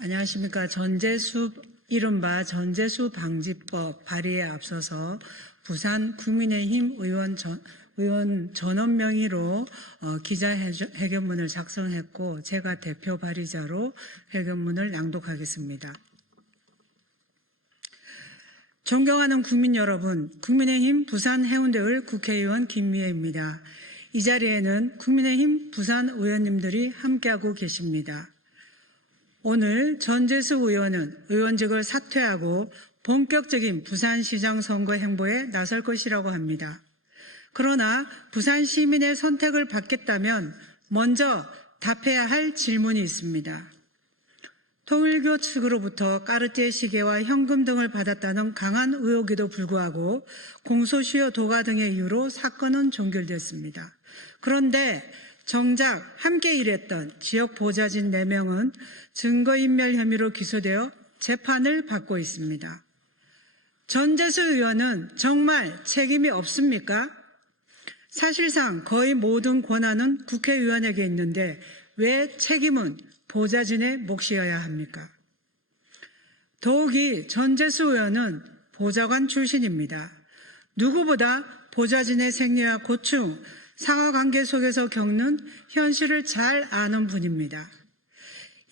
안녕하십니까. 이른바 전재수 방지법 발의에 앞서서 부산 국민의힘 의원 전원 명의로 기자회견문을 작성했고 제가 대표 발의자로 회견문을 낭독하겠습니다. 존경하는 국민 여러분, 국민의힘 부산 해운대을 국회의원 김미애입니다. 이 자리에는 국민의힘 부산 의원님들이 함께하고 계십니다. 오늘 전재수 의원은 의원직을 사퇴하고 본격적인 부산시장 선거 행보에 나설 것이라고 합니다. 그러나 부산 시민의 선택을 받겠다면 먼저 답해야 할 질문이 있습니다. 통일교 측으로부터 까르띠에 시계와 현금 등을 받았다는 강한 의혹에도 불구하고 공소시효 도가 등의 이유로 사건은 종결됐습니다. 그런데 정작 함께 일했던 지역 보좌진 4명은 증거인멸 혐의로 기소되어 재판을 받고 있습니다. 전재수 의원은 정말 책임이 없습니까? 사실상 거의 모든 권한은 국회의원에게 있는데 왜 책임은 보좌진의 몫이어야 합니까? 더욱이 전재수 의원은 보좌관 출신입니다. 누구보다 보좌진의 생리와 고충, 상하관계 속에서 겪는 현실을 잘 아는 분입니다.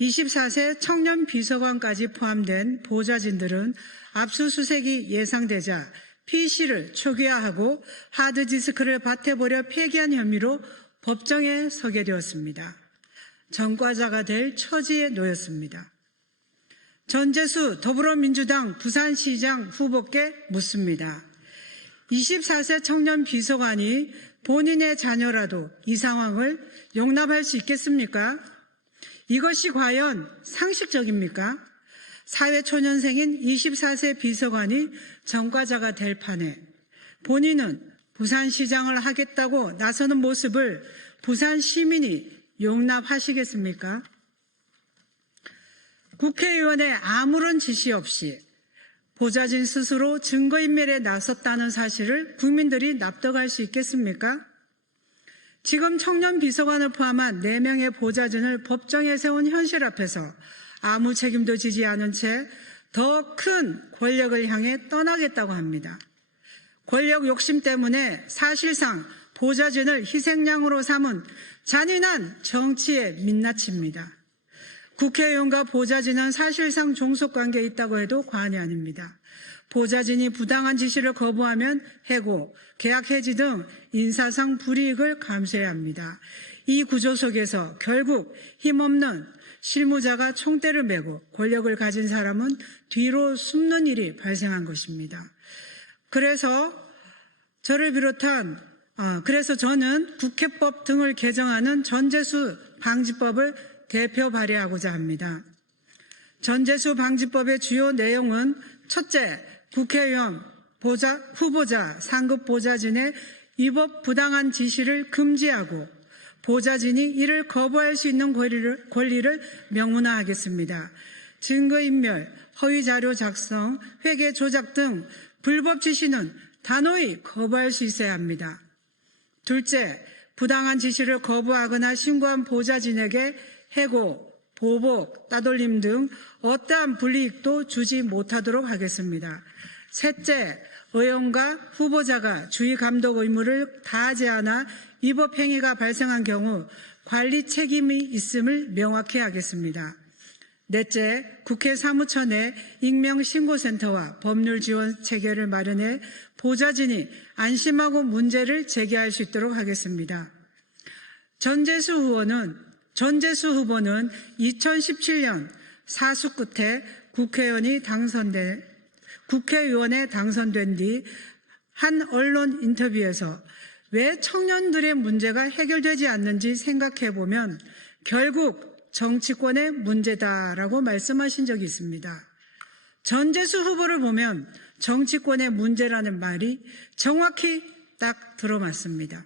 24세 청년 비서관까지 포함된 보좌진들은 압수수색이 예상되자 PC를 초기화하고 하드디스크를 밭에 버려 폐기한 혐의로 법정에 서게 되었습니다. 전과자가 될 처지에 놓였습니다. 전재수 더불어민주당 부산시장 후보께 묻습니다. 24세 청년 비서관이 본인의 자녀라도 이 상황을 용납할 수 있겠습니까? 이것이 과연 상식적입니까? 사회초년생인 24세 비서관이 전과자가 될 판에 본인은 부산시장을 하겠다고 나서는 모습을 부산 시민이 용납하시겠습니까? 국회의원의 아무런 지시 없이 보좌진 스스로 증거인멸에 나섰다는 사실을 국민들이 납득할 수 있겠습니까? 지금 청년 비서관을 포함한 4명의 보좌진을 법정에 세운 현실 앞에서 아무 책임도 지지 않은 채 더 큰 권력을 향해 떠나겠다고 합니다. 권력 욕심 때문에 사실상 보좌진을 희생양으로 삼은 잔인한 정치의 민낯입니다. 국회의원과 보좌진은 사실상 종속관계에 있다고 해도 과언이 아닙니다. 보좌진이 부당한 지시를 거부하면 해고, 계약 해지 등 인사상 불이익을 감수해야 합니다. 이 구조 속에서 결국 힘없는 실무자가 총대를 메고 권력을 가진 사람은 뒤로 숨는 일이 발생한 것입니다. 그래서 저는 국회법 등을 개정하는 전재수 방지법을 대표 발의하고자 합니다. 전재수 방지법의 주요 내용은 첫째, 국회의원 후보자 상급 보좌진의 위법 부당한 지시를 금지하고 보좌진이 이를 거부할 수 있는 권리를 명문화하겠습니다. 증거인멸, 허위자료 작성, 회계 조작 등 불법 지시는 단호히 거부할 수 있어야 합니다. 둘째, 부당한 지시를 거부하거나 신고한 보좌진에게 해고, 보복, 따돌림 등 어떠한 불이익도 주지 못하도록 하겠습니다. 셋째, 의원과 후보자가 주의 감독 의무를 다하지 않아 위법 행위가 발생한 경우 관리 책임이 있음을 명확히 하겠습니다. 넷째, 국회 사무처 내 익명신고센터와 법률 지원 체계를 마련해 보좌진이 안심하고 문제를 제기할 수 있도록 하겠습니다. 전재수 후보는 2017년 사수 끝에 국회의원에 당선된 뒤 한 언론 인터뷰에서 왜 청년들의 문제가 해결되지 않는지 생각해보면 결국 정치권의 문제다라고 말씀하신 적이 있습니다. 전재수 후보를 보면 정치권의 문제라는 말이 정확히 딱 들어맞습니다.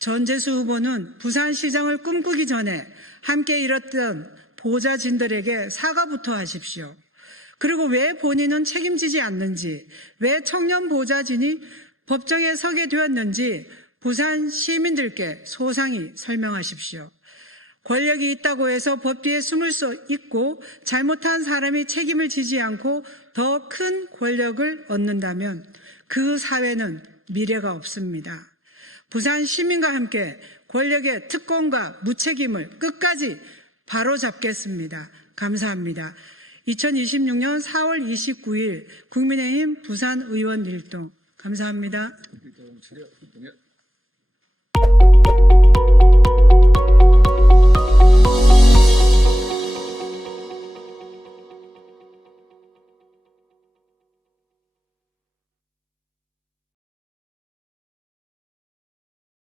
전재수 후보는 부산시장을 꿈꾸기 전에 함께 일했던 보좌진들에게 사과부터 하십시오. 그리고 왜 본인은 책임지지 않는지, 왜 청년 보좌진이 법정에 서게 되었는지 부산 시민들께 소상히 설명하십시오. 권력이 있다고 해서 법 뒤에 숨을 수 있고 잘못한 사람이 책임을 지지 않고 더 큰 권력을 얻는다면 그 사회는 미래가 없습니다. 부산 시민과 함께 권력의 특권과 무책임을 끝까지 바로잡겠습니다. 감사합니다. 2026년 4월 29일 국민의힘 부산의원 일동 감사합니다.